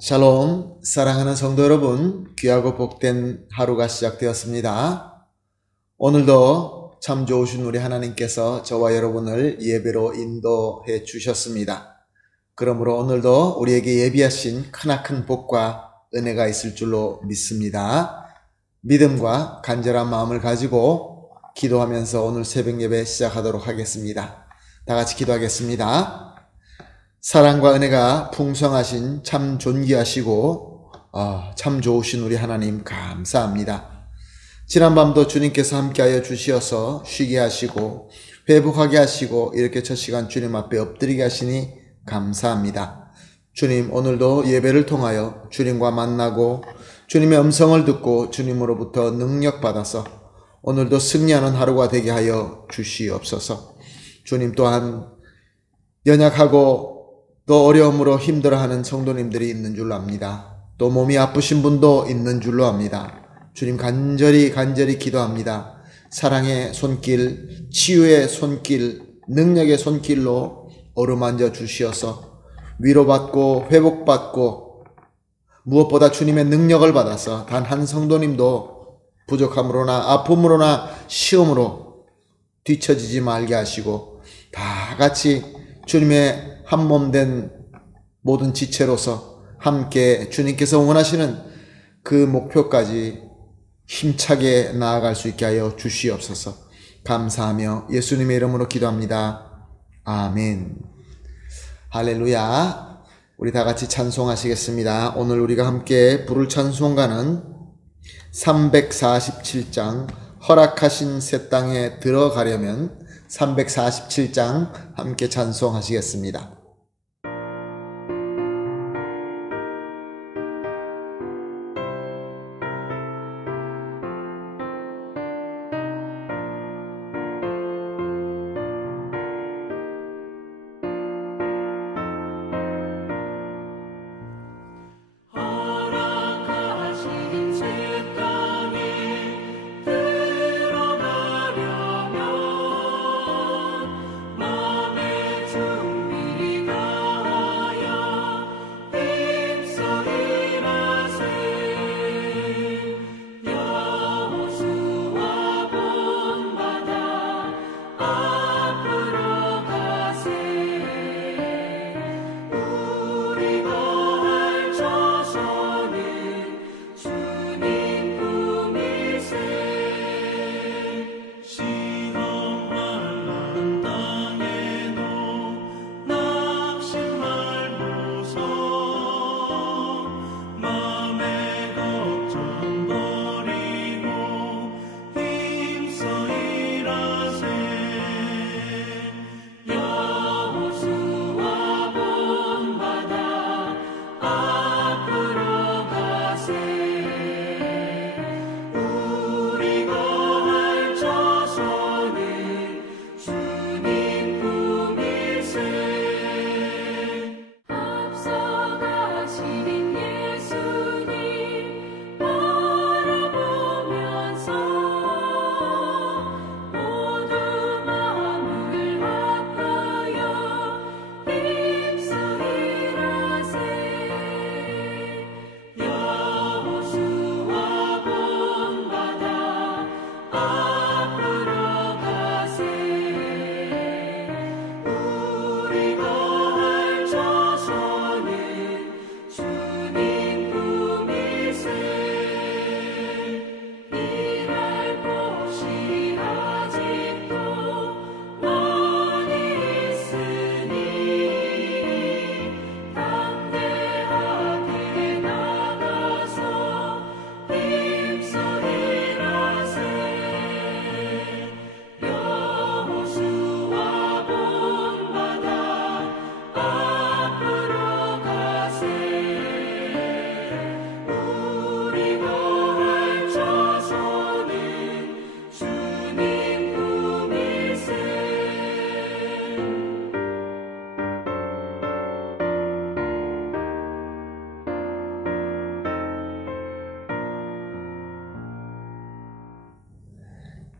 샬롬, 사랑하는 성도 여러분, 귀하고 복된 하루가 시작되었습니다. 오늘도 참 좋으신 우리 하나님께서 저와 여러분을 예배로 인도해 주셨습니다. 그러므로 오늘도 우리에게 예비하신 크나큰 복과 은혜가 있을 줄로 믿습니다. 믿음과 간절한 마음을 가지고 기도하면서 오늘 새벽 예배 시작하도록 하겠습니다. 다 같이 기도하겠습니다. 사랑과 은혜가 풍성하신 참 존귀하시고 참 좋으신 우리 하나님 감사합니다. 지난밤도 주님께서 함께하여 주시어서 쉬게 하시고 회복하게 하시고 이렇게 첫 시간 주님 앞에 엎드리게 하시니 감사합니다. 주님, 오늘도 예배를 통하여 주님과 만나고 주님의 음성을 듣고 주님으로부터 능력받아서 오늘도 승리하는 하루가 되게 하여 주시옵소서. 주님, 또한 연약하고 또 어려움으로 힘들어하는 성도님들이 있는 줄로 압니다. 또 몸이 아프신 분도 있는 줄로 압니다. 주님, 간절히 기도합니다. 사랑의 손길, 치유의 손길, 능력의 손길로 어루만져 주시어서 위로받고 회복받고 무엇보다 주님의 능력을 받아서 단 한 성도님도 부족함으로나 아픔으로나 시험으로 뒤처지지 말게 하시고 다 같이 주님의 한 몸 된 모든 지체로서 함께 주님께서 원하시는 그 목표까지 힘차게 나아갈 수 있게 하여 주시옵소서. 감사하며 예수님의 이름으로 기도합니다. 아멘. 할렐루야. 우리 다 같이 찬송하시겠습니다. 오늘 우리가 함께 부를 찬송가는 347장 허락하신 새 땅에 들어가려면 347장 함께 찬송하시겠습니다. 들어가려면 마음의 준비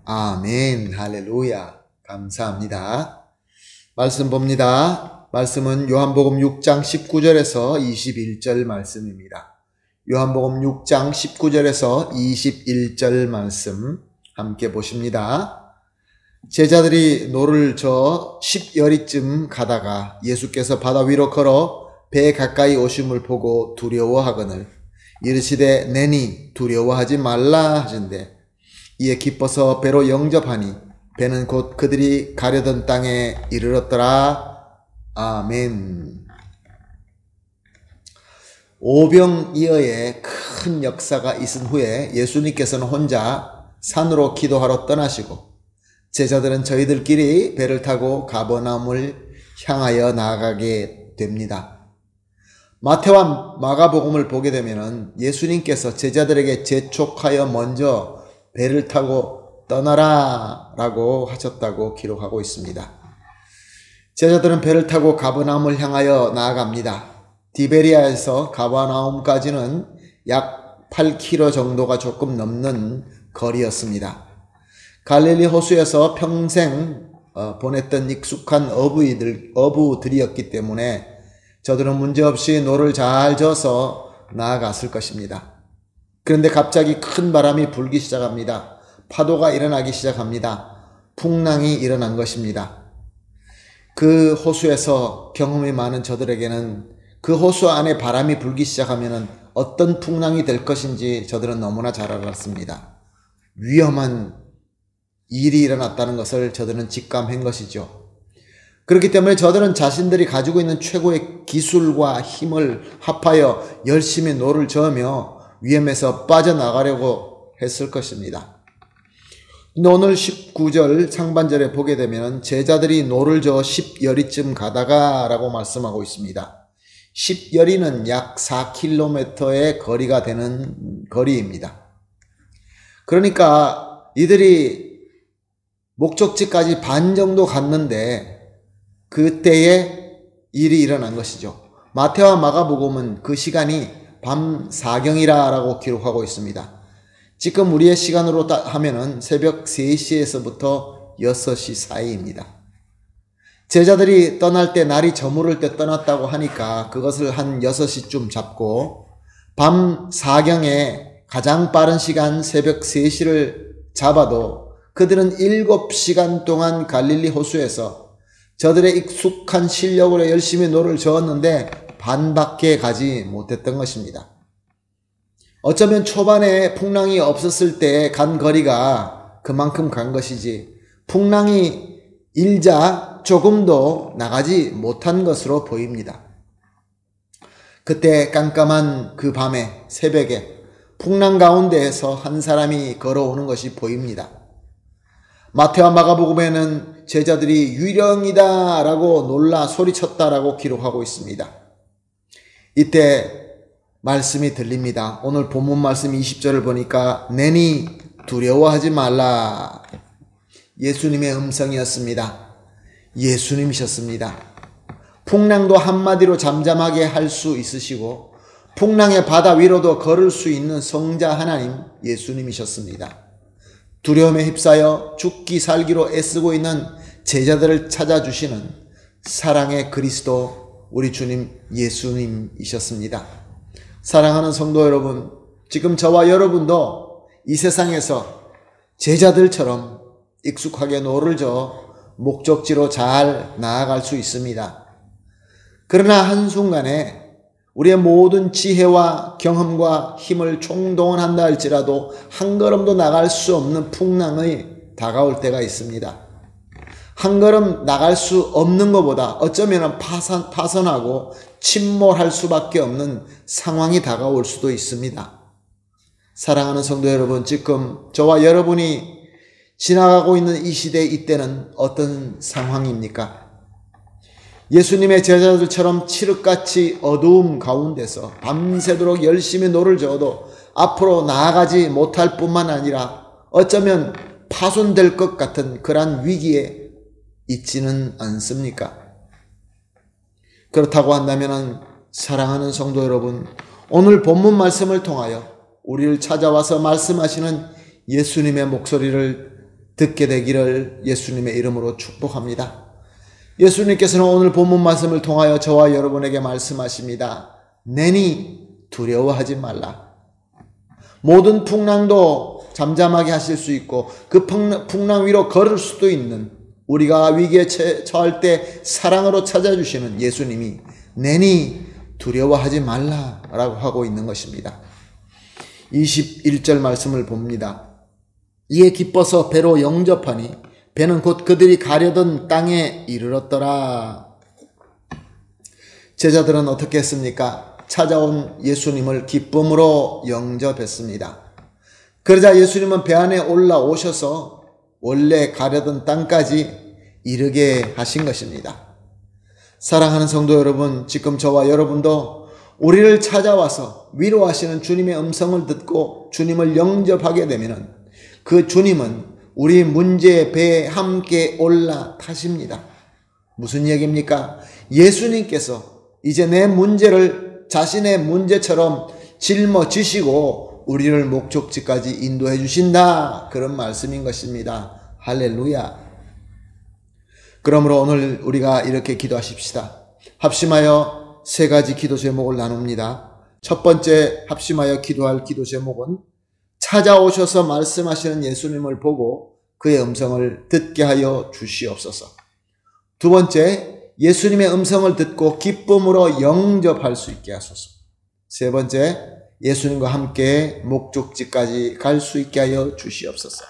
아멘. 할렐루야. 감사합니다. 말씀 봅니다. 말씀은 요한복음 6장 19절에서 21절 말씀입니다. 요한복음 6장 19절에서 21절 말씀 함께 보십니다. 제자들이 노를 저 10여리쯤 가다가 예수께서 바다 위로 걸어 배 가까이 오심을 보고 두려워하거늘 이르시되 내니 두려워하지 말라 하신대 이에 기뻐서 배로 영접하니 배는 곧 그들이 가려던 땅에 이르렀더라. 아멘. 오병이어의 큰 역사가 있은 후에 예수님께서는 혼자 산으로 기도하러 떠나시고 제자들은 저희들끼리 배를 타고 가버나움을 향하여 나아가게 됩니다. 마태와 마가복음을 보게 되면 예수님께서 제자들에게 재촉하여 먼저 배를 타고 떠나라 라고 하셨다고 기록하고 있습니다. 제자들은 배를 타고 가버나움을 향하여 나아갑니다. 디베리아에서 가버나움까지는 약 8km 정도가 조금 넘는 거리였습니다. 갈릴리 호수에서 평생 보냈던 익숙한 어부들이었기 때문에 저들은 문제없이 노를 잘 저어서 나아갔을 것입니다. 그런데 갑자기 큰 바람이 불기 시작합니다. 파도가 일어나기 시작합니다. 풍랑이 일어난 것입니다. 그 호수에서 경험이 많은 저들에게는 그 호수 안에 바람이 불기 시작하면 어떤 풍랑이 될 것인지 저들은 너무나 잘 알았습니다. 위험한 일이 일어났다는 것을 저들은 직감한 것이죠. 그렇기 때문에 저들은 자신들이 가지고 있는 최고의 기술과 힘을 합하여 열심히 노를 저으며 위험에서 빠져나가려고 했을 것입니다. 근데 오늘 19절 상반절에 보게 되면 제자들이 노를 저어 10여리쯤 가다가 라고 말씀하고 있습니다. 10여리는 약 4km의 거리가 되는 거리입니다. 그러니까 이들이 목적지까지 반 정도 갔는데 그때에 일이 일어난 것이죠. 마태와 마가복음은 그 시간이 밤 4경이라고 기록하고 있습니다. 지금 우리의 시간으로 하면은 새벽 3시에서부터 6시 사이입니다. 제자들이 떠날 때 날이 저무를 때 떠났다고 하니까 그것을 한 6시쯤 잡고 밤 4경에 가장 빠른 시간 새벽 3시를 잡아도 그들은 7시간 동안 갈릴리 호수에서 저들의 익숙한 실력으로 열심히 노를 저었는데 반밖에 가지 못했던 것입니다. 어쩌면 초반에 풍랑이 없었을 때 간 거리가 그만큼 간 것이지 풍랑이 일자 조금도 나가지 못한 것으로 보입니다. 그때 깜깜한 그 밤에 새벽에 풍랑 가운데에서 한 사람이 걸어오는 것이 보입니다. 마태와 마가복음에는 제자들이 유령이다 라고 놀라 소리쳤다 라고 기록하고 있습니다. 이때 말씀이 들립니다. 오늘 본문 말씀 20절을 보니까 내니 두려워하지 말라. 예수님의 음성이었습니다. 예수님이셨습니다. 풍랑도 한마디로 잠잠하게 할 수 있으시고 풍랑의 바다 위로도 걸을 수 있는 성자 하나님 예수님이셨습니다. 두려움에 휩싸여 죽기 살기로 애쓰고 있는 제자들을 찾아주시는 사랑의 그리스도 우리 주님 예수님이셨습니다. 사랑하는 성도 여러분, 지금 저와 여러분도 이 세상에서 제자들처럼 익숙하게 노를 저어 목적지로 잘 나아갈 수 있습니다. 그러나 한순간에 우리의 모든 지혜와 경험과 힘을 총동원한다 할지라도 한 걸음도 나갈 수 없는 풍랑이 다가올 때가 있습니다. 한 걸음 나갈 수 없는 것보다 어쩌면 파선하고 침몰할 수밖에 없는 상황이 다가올 수도 있습니다. 사랑하는 성도 여러분, 지금 저와 여러분이 지나가고 있는 이 시대 이때는 어떤 상황입니까? 예수님의 제자들처럼 칠흑같이 어두움 가운데서 밤새도록 열심히 노를 저어도 앞으로 나아가지 못할 뿐만 아니라 어쩌면 파손될 것 같은 그러한 위기에 있지는 않습니까? 그렇다고 한다면 사랑하는 성도 여러분, 오늘 본문 말씀을 통하여 우리를 찾아와서 말씀하시는 예수님의 목소리를 듣게 되기를 예수님의 이름으로 축복합니다. 예수님께서는 오늘 본문 말씀을 통하여 저와 여러분에게 말씀하십니다. 내니 두려워하지 말라. 모든 풍랑도 잠잠하게 하실 수 있고 그 풍랑 위로 걸을 수도 있는, 우리가 위기에 처할 때 사랑으로 찾아주시는 예수님이 내니 두려워하지 말라라고 하고 있는 것입니다. 21절 말씀을 봅니다. 이에 기뻐서 배로 영접하니 배는 곧 그들이 가려던 땅에 이르렀더라. 제자들은 어떻게 했습니까? 찾아온 예수님을 기쁨으로 영접했습니다. 그러자 예수님은 배 안에 올라오셔서 원래 가려던 땅까지 이르게 하신 것입니다. 사랑하는 성도 여러분, 지금 저와 여러분도 우리를 찾아와서 위로하시는 주님의 음성을 듣고 주님을 영접하게 되면 그 주님은 우리 문제의 배에 함께 올라타십니다. 무슨 얘기입니까? 예수님께서 이제 내 문제를 자신의 문제처럼 짊어지시고 우리를 목적지까지 인도해 주신다, 그런 말씀인 것입니다. 할렐루야. 그러므로 오늘 우리가 이렇게 기도하십시다. 합심하여 세 가지 기도 제목을 나눕니다. 첫 번째 합심하여 기도할 기도 제목은 찾아오셔서 말씀하시는 예수님을 보고 그의 음성을 듣게 하여 주시옵소서. 두 번째, 예수님의 음성을 듣고 기쁨으로 영접할 수 있게 하소서. 세 번째, 예수님과 함께 목적지까지 갈 수 있게 하여 주시옵소서.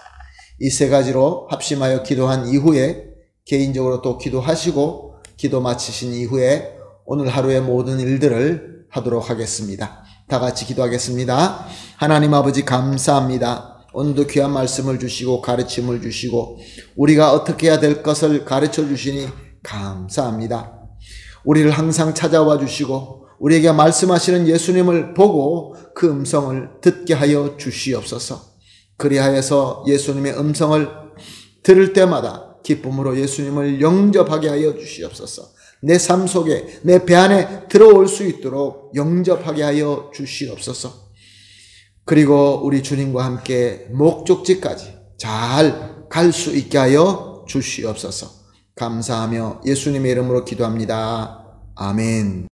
이 세 가지로 합심하여 기도한 이후에 개인적으로 또 기도하시고 기도 마치신 이후에 오늘 하루의 모든 일들을 하도록 하겠습니다. 다 같이 기도하겠습니다. 하나님 아버지, 감사합니다. 오늘도 귀한 말씀을 주시고 가르침을 주시고 우리가 어떻게 해야 될 것을 가르쳐 주시니 감사합니다. 우리를 항상 찾아와 주시고 우리에게 말씀하시는 예수님을 보고 그 음성을 듣게 하여 주시옵소서. 그리하여서 예수님의 음성을 들을 때마다 기쁨으로 예수님을 영접하게 하여 주시옵소서. 내 삶 속에 내 배 안에 들어올 수 있도록 영접하게 하여 주시옵소서. 그리고 우리 주님과 함께 목적지까지 잘 갈 수 있게 하여 주시옵소서. 감사하며 예수님의 이름으로 기도합니다. 아멘.